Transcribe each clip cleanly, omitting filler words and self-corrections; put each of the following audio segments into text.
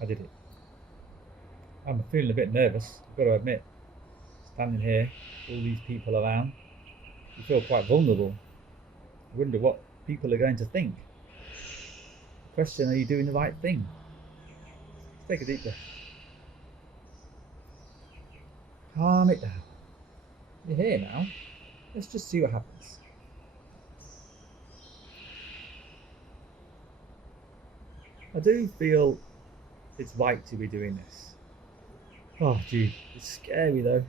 I did it. I'm feeling a bit nervous, I've got to admit. Standing here, all these people around, you feel quite vulnerable. I wonder what people are going to think. Question, are you doing the right thing? Take a deep breath. Calm it down. You're here now. Let's just see what happens. I do feel it's right to be doing this. Oh, gee, it's scary though.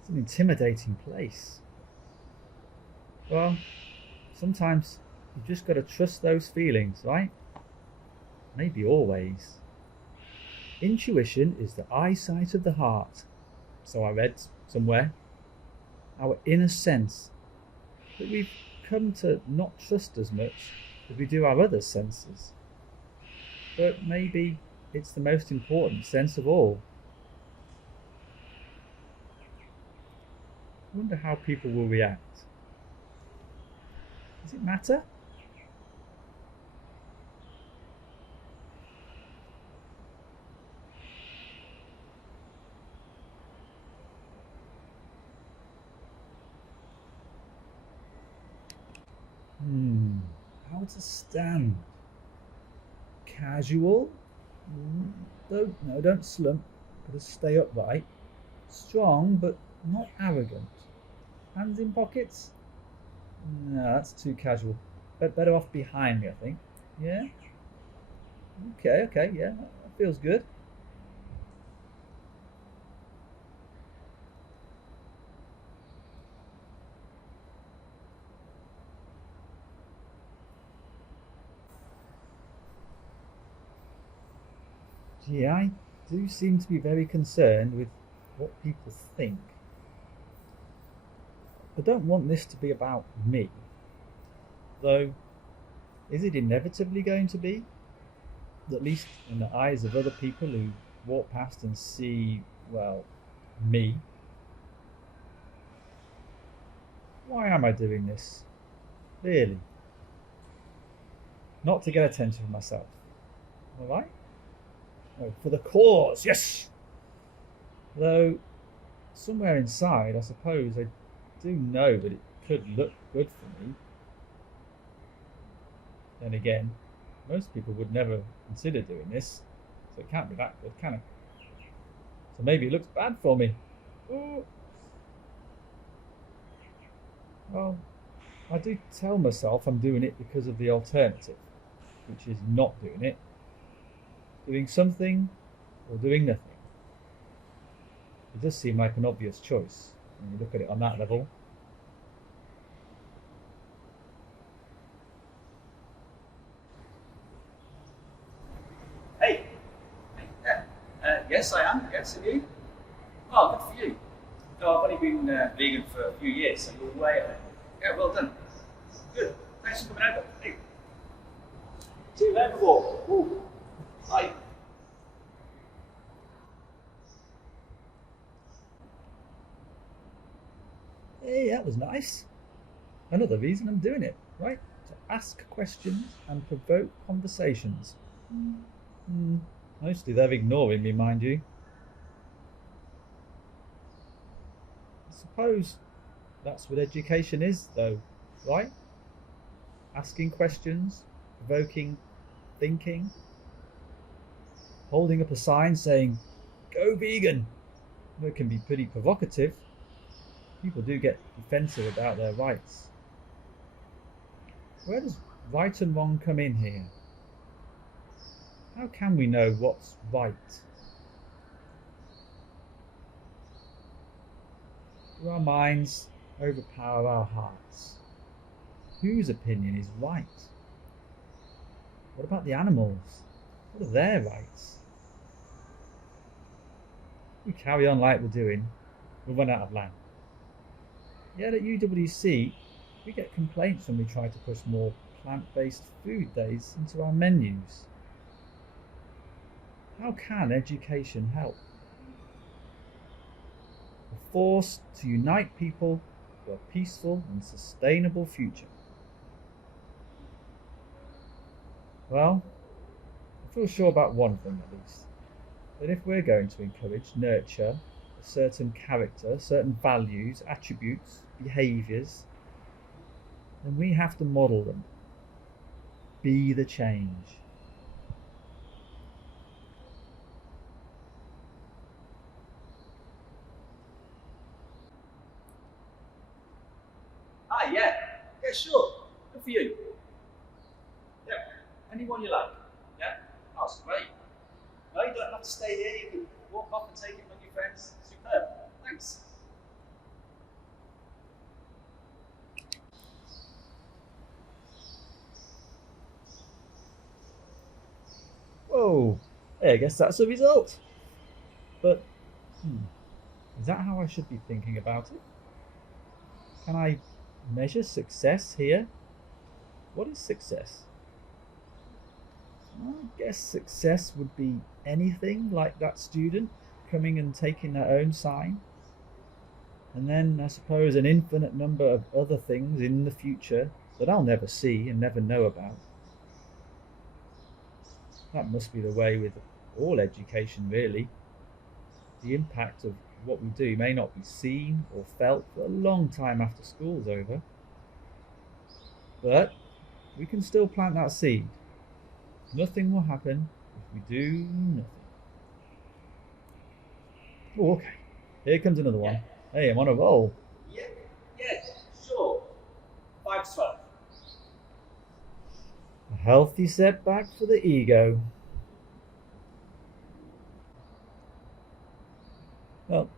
It's an intimidating place. Well, sometimes you just got to trust those feelings, right? Maybe always. Intuition is the eyesight of the heart. So I read somewhere. Our inner sense that we've come to not trust as much as we do our other senses. But maybe it's the most important sense of all. I wonder how people will react. Does it matter? How to stand? Casual? Don't slump. Gotta stay upright. Strong, but not arrogant. Hands in pockets? No, that's too casual. But better off behind me, I think. Yeah? Okay, yeah, that feels good. Gee, I do seem to be very concerned with what people think. I don't want this to be about me. Though, is it inevitably going to be? At least in the eyes of other people who walk past and see, well, me. Why am I doing this? Really? Not to get attention from myself. Alright? Oh, for the cause, yes! Though, somewhere inside, I suppose I do know that it could look good for me. Then again, most people would never consider doing this, so it can't be that good, can it? So maybe it looks bad for me. Ooh. Well, I do tell myself I'm doing it because of the alternative, which is not doing it. Doing something or doing nothing. It does seem like an obvious choice when you look at it on that level. Hey, yes, I am. Yes, and you? Oh, good for you. Oh, I've only been vegan for a few years, so you're way ahead. Yeah, well done. Good. Thanks for coming over. Hey. See you there before. Ooh. Hi. Hey, that was nice. Another reason I'm doing it, right? To ask questions and provoke conversations. Mostly they're ignoring me, mind you. I suppose that's what education is, though, right? Asking questions, provoking thinking, holding up a sign saying, "Go vegan." It can be pretty provocative. People do get defensive about their rights. Where does right and wrong come in here? How can we know what's right? Do our minds overpower our hearts? Whose opinion is right? What about the animals? What are their rights? If we carry on like we're doing, we'll run out of land. Yet at UWC, we get complaints when we try to push more plant-based food days into our menus. How can education help? A force to unite people for a peaceful and sustainable future. Well, feel sure about one thing at least. That if we're going to encourage, nurture a certain character, certain values, attributes, behaviours, then we have to model them. Be the change. Ah, yeah. Yeah, sure. Good for you. Yeah. Anyone you like. Yeah? Oh, that's great. No, you don't have to stay here. You can walk off and take it with your friends. Superb. Thanks. Whoa, I guess that's a result. But, is that how I should be thinking about it? Can I measure success here? What is success? I guess success would be anything like that student coming and taking their own sign. And then I suppose an infinite number of other things in the future that I'll never see and never know about. That must be the way with all education, really. The impact of what we do may not be seen or felt for a long time after school's over. But we can still plant that seed. Nothing will happen if we do nothing. Oh, okay. Here comes another one. Hey, I'm on a roll. Yeah, sure. 5 to 12. A healthy setback for the ego. Well,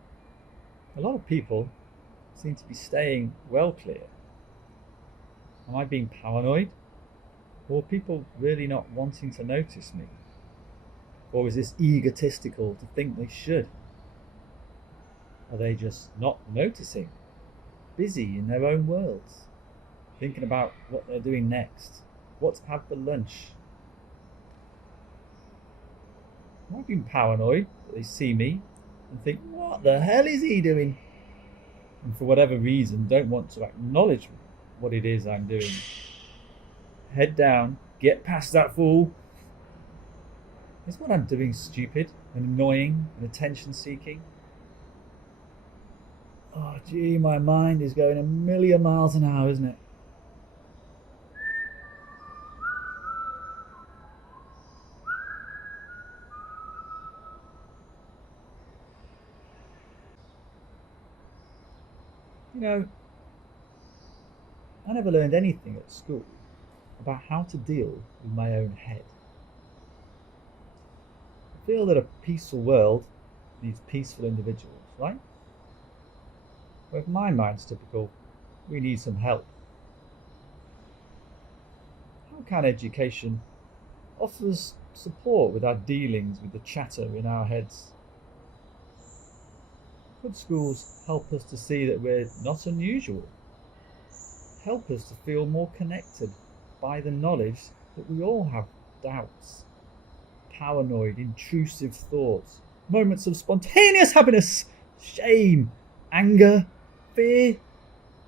a lot of people seem to be staying well clear. Am I being paranoid? Or are people really not wanting to notice me? Or is this egotistical to think they should? Are they just not noticing? Busy in their own worlds? Thinking about what they're doing next? What to have for lunch? Am I being paranoid that they see me and think, what the hell is he doing? And for whatever reason don't want to acknowledge what it is I'm doing. Head down, get past that fool. Is what I'm doing stupid and annoying and attention seeking? Oh gee, my mind is going a million miles an hour, isn't it? You know, I never learned anything at school about how to deal with my own head. I feel that a peaceful world needs peaceful individuals, right? But if my mind's typical, we need some help. How can education offer us support with our dealings with the chatter in our heads? Could schools help us to see that we're not unusual? Help us to feel more connected by the knowledge that we all have doubts, paranoid, intrusive thoughts, moments of spontaneous happiness, shame, anger, fear,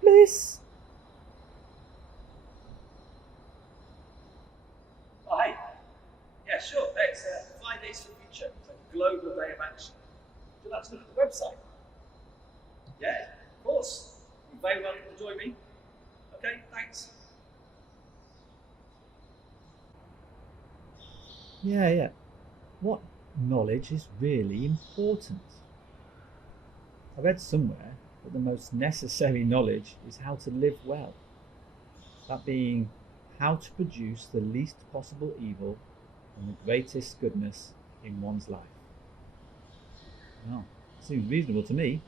bliss. Oh, hey. Yeah, sure. Thanks. 5 days for the future. It's a global day of action. Would you like to look at the website? Yeah, of course. You're very welcome to join me. Okay, thanks. Yeah. What knowledge is really important? I read somewhere that the most necessary knowledge is how to live well. That being how to produce the least possible evil and the greatest goodness in one's life. Well, seems reasonable to me,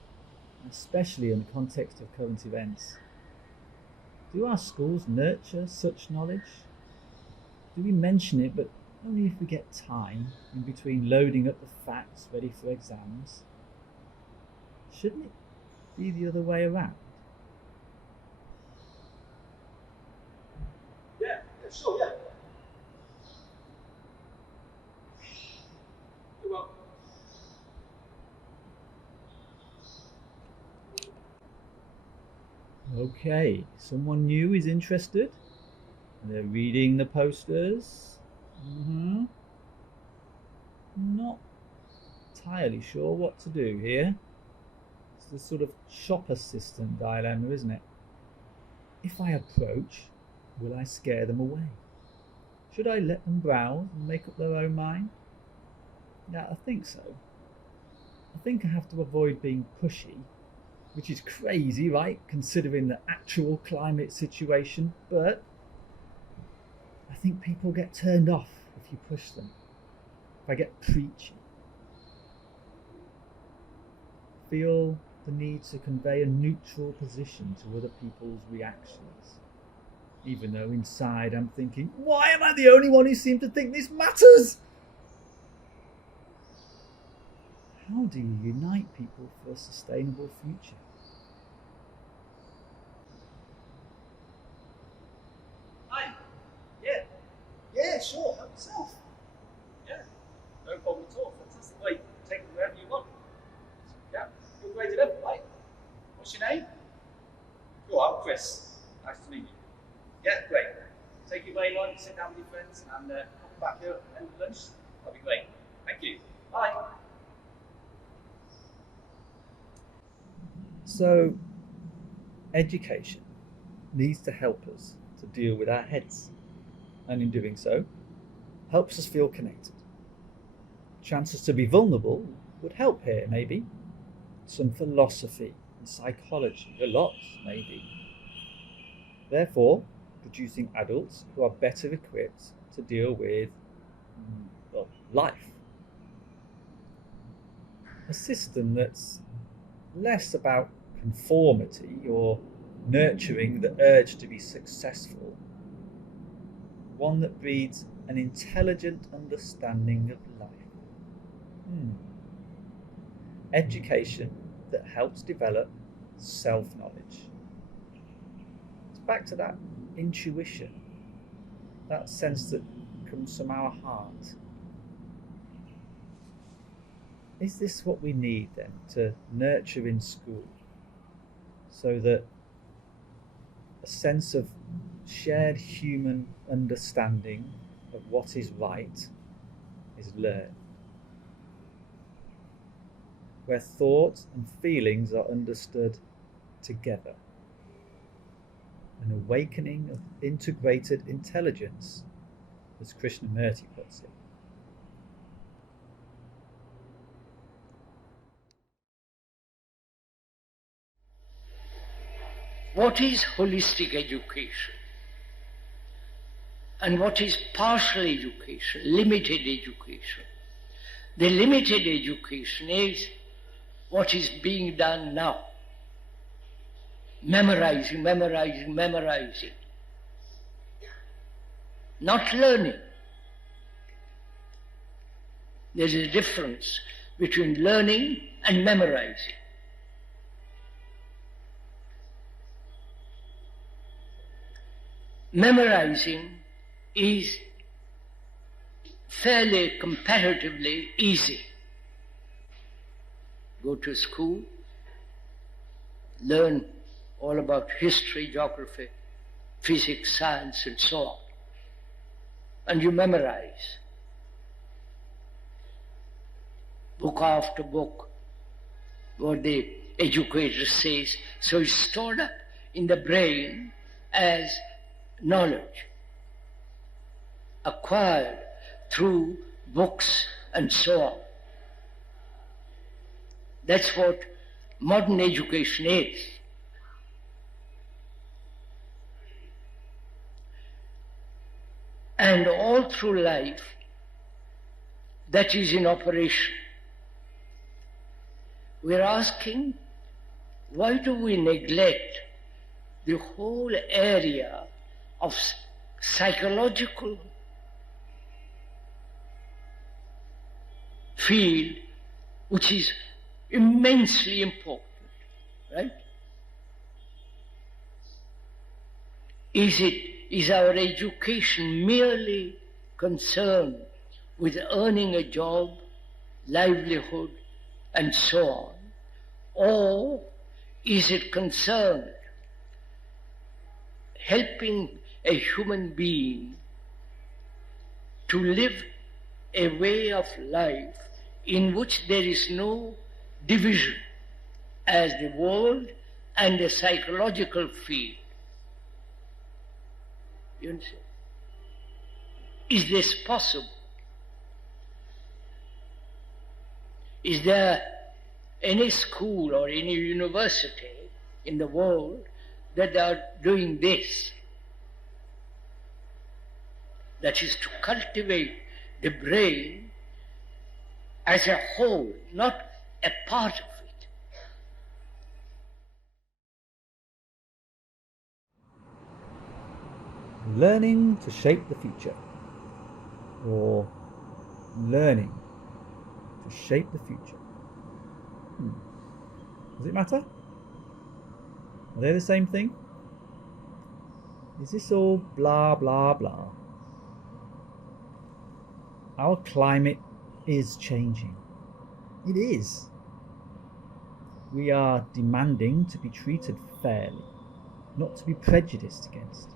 especially in the context of current events. Do our schools nurture such knowledge? Do we mention it, but only if we get time in between loading up the facts ready for exams? Shouldn't it be the other way around? Yeah, sure, yeah. You're welcome. Okay, someone new is interested. They're reading the posters. not entirely sure what to do here. It's the sort of shop assistant dilemma, isn't it? If I approach, will I scare them away? Should I let them browse and make up their own mind? Yeah, I think so. I think I have to avoid being pushy, which is crazy, right, considering the actual climate situation, but I think people get turned off if you push them. If I get preachy. Feel the need to convey a neutral position to other people's reactions. Even though inside I'm thinking, why am I the only one who seems to think this matters? How do you unite people for a sustainable future? Hi. Yeah. Yeah, sure. Help yourself. Yeah. No problem at all. Fantastic. Wait, take it wherever you want. Yeah. You're graded up, right? What's your name? Cool, I'm Chris. Nice to meet you. Yeah, great. Take your way on, sit down with your friends, and come back here and lunch. That'll be great. Thank you. Bye. So, education needs to help us to deal with our heads, and in doing so, helps us feel connected. Chances to be vulnerable would help here, maybe. Some philosophy and psychology, a lot, maybe. Therefore, producing adults who are better equipped to deal with, well, life. A system that's less about conformity or nurturing the urge to be successful, one that breeds an intelligent understanding of life. Education that helps develop self-knowledge. It's back to that intuition, that sense that comes from our heart. Is this what we need then to nurture in school, so that a sense of shared human understanding of what is right is learned, where thoughts and feelings are understood together, an awakening of integrated intelligence, as Krishnamurti puts it. What is holistic education? And what is partial education, limited education? The limited education is what is being done now. Memorizing, memorizing, memorizing. Not learning. There's a difference between learning and memorizing. Memorizing is fairly comparatively easy. Go to school, learn all about history, geography, physics, science, and so on. And you memorize book after book what the educator says. So it's stored up in the brain as knowledge acquired through books and so on. That's what modern education is. And all through life, that is in operation. We're asking, why do we neglect the whole area of psychological field, which is immensely important, right? Is our education merely concerned with earning a job, livelihood, and so on? Or is it concerned helping a human being to live a way of life in which there is no division as the world and the psychological field. You understand? Is this possible? Is there any school or any university in the world that are doing this? That is to cultivate the brain as a whole, not a part of it. Learning to shape the future, or learning to shape the future. Does it matter? Are they the same thing? Is this all blah blah blah? Our climate is changing. It is. We are demanding to be treated fairly, not to be prejudiced against.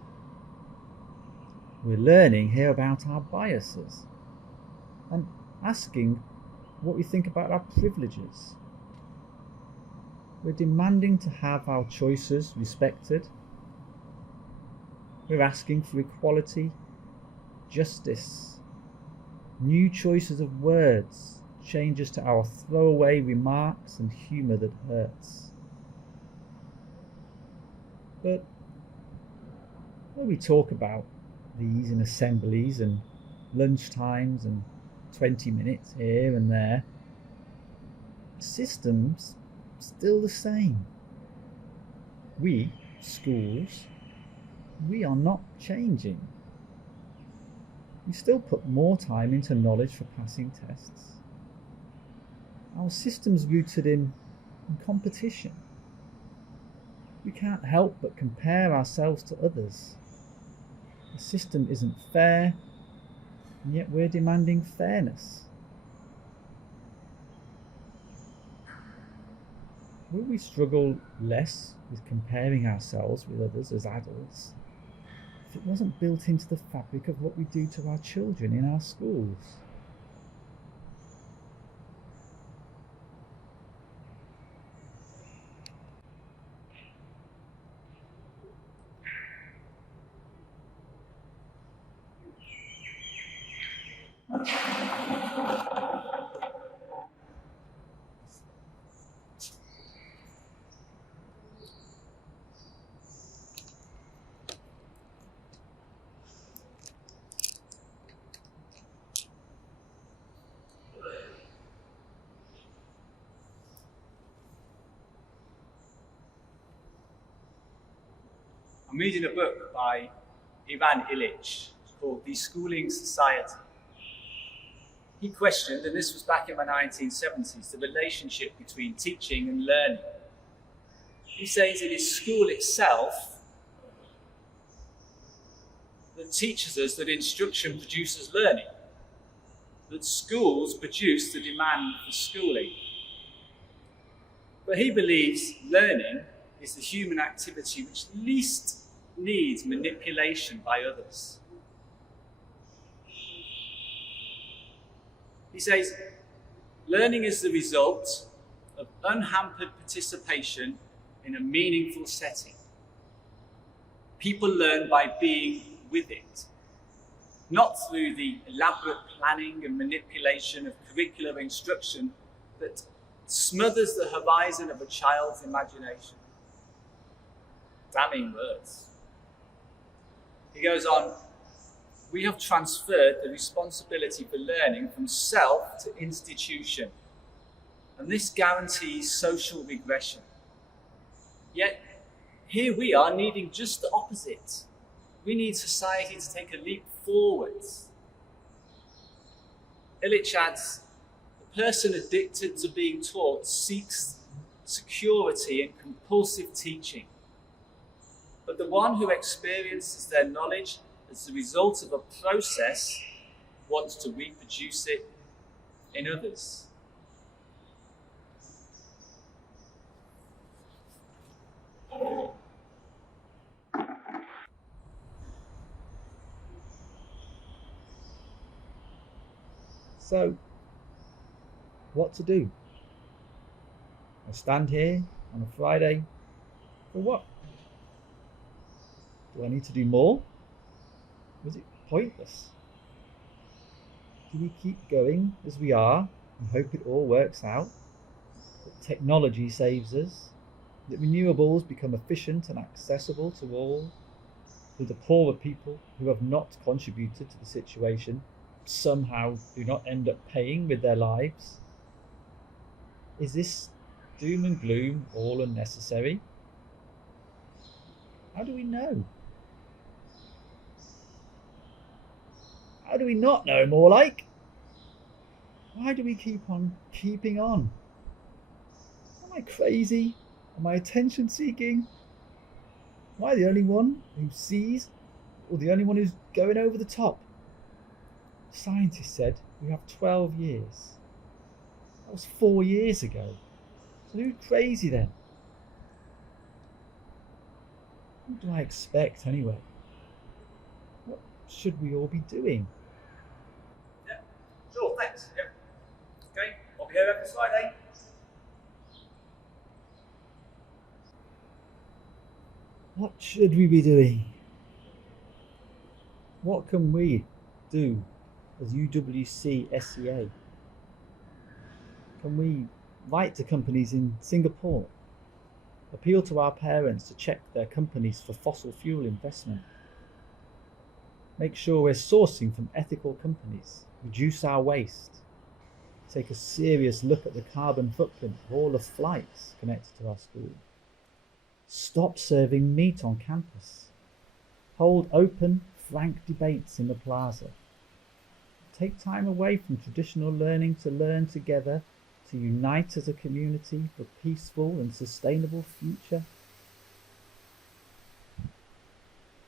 We're learning here about our biases and asking what we think about our privileges. We're demanding to have our choices respected. We're asking for equality, justice, new choices of words, changes to our throwaway remarks and humour that hurts. But when we talk about these in assemblies and lunchtimes and 20 minutes here and there, the system's still the same. We, schools, we are not changing. We still put more time into knowledge for passing tests. Our system's rooted in competition. We can't help but compare ourselves to others. The system isn't fair, and yet we're demanding fairness. Will we struggle less with comparing ourselves with others as adults if it wasn't built into the fabric of what we do to our children in our schools? I'm reading a book by Ivan Illich called Deschooling Society. He questioned, and this was back in the 1970s, the relationship between teaching and learning. He says it is school itself that teaches us that instruction produces learning, that schools produce the demand for schooling. But he believes learning is the human activity which least needs manipulation by others. He says, learning is the result of unhampered participation in a meaningful setting. People learn by being with it, not through the elaborate planning and manipulation of curricular instruction that smothers the horizon of a child's imagination. Damning words. He goes on, we have transferred the responsibility for learning from self to institution, and this guarantees social regression. Yet, here we are needing just the opposite. We need society to take a leap forwards. Illich adds, the person addicted to being taught seeks security in compulsive teaching. But the one who experiences their knowledge as the result of a process wants to reproduce it in others. So, what to do? I stand here on a Friday for what? Do I need to do more? Was it pointless? Do we keep going as we are and hope it all works out? That technology saves us? That renewables become efficient and accessible to all? That the poorer people who have not contributed to the situation somehow do not end up paying with their lives? Is this doom and gloom all unnecessary? How do we know? How do we not know, more like? Why do we keep on keeping on? Am I crazy? Am I attention seeking? Am I the only one who sees, or the only one who's going over the top? Scientists said we have 12 years. That was 4 years ago. So who's crazy then? What do I expect anyway? What should we all be doing? Yeah, sure, thanks. Yeah. Okay, I'll be here every Friday. What should we be doing? What can we do as UWCSEA? Can we write to companies in Singapore? Appeal to our parents to check their companies for fossil fuel investment? Make sure we're sourcing from ethical companies? Reduce our waste? Take a serious look at the carbon footprint of all the flights connected to our school? Stop serving meat on campus. Hold open, frank debates in the plaza. Take time away from traditional learning to learn together, to unite as a community for a peaceful and sustainable future.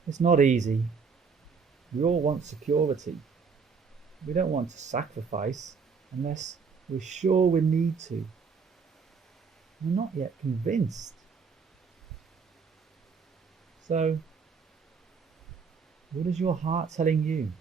It's not easy. We all want security. We don't want to sacrifice unless we're sure we need to. We're not yet convinced. So, what is your heart telling you?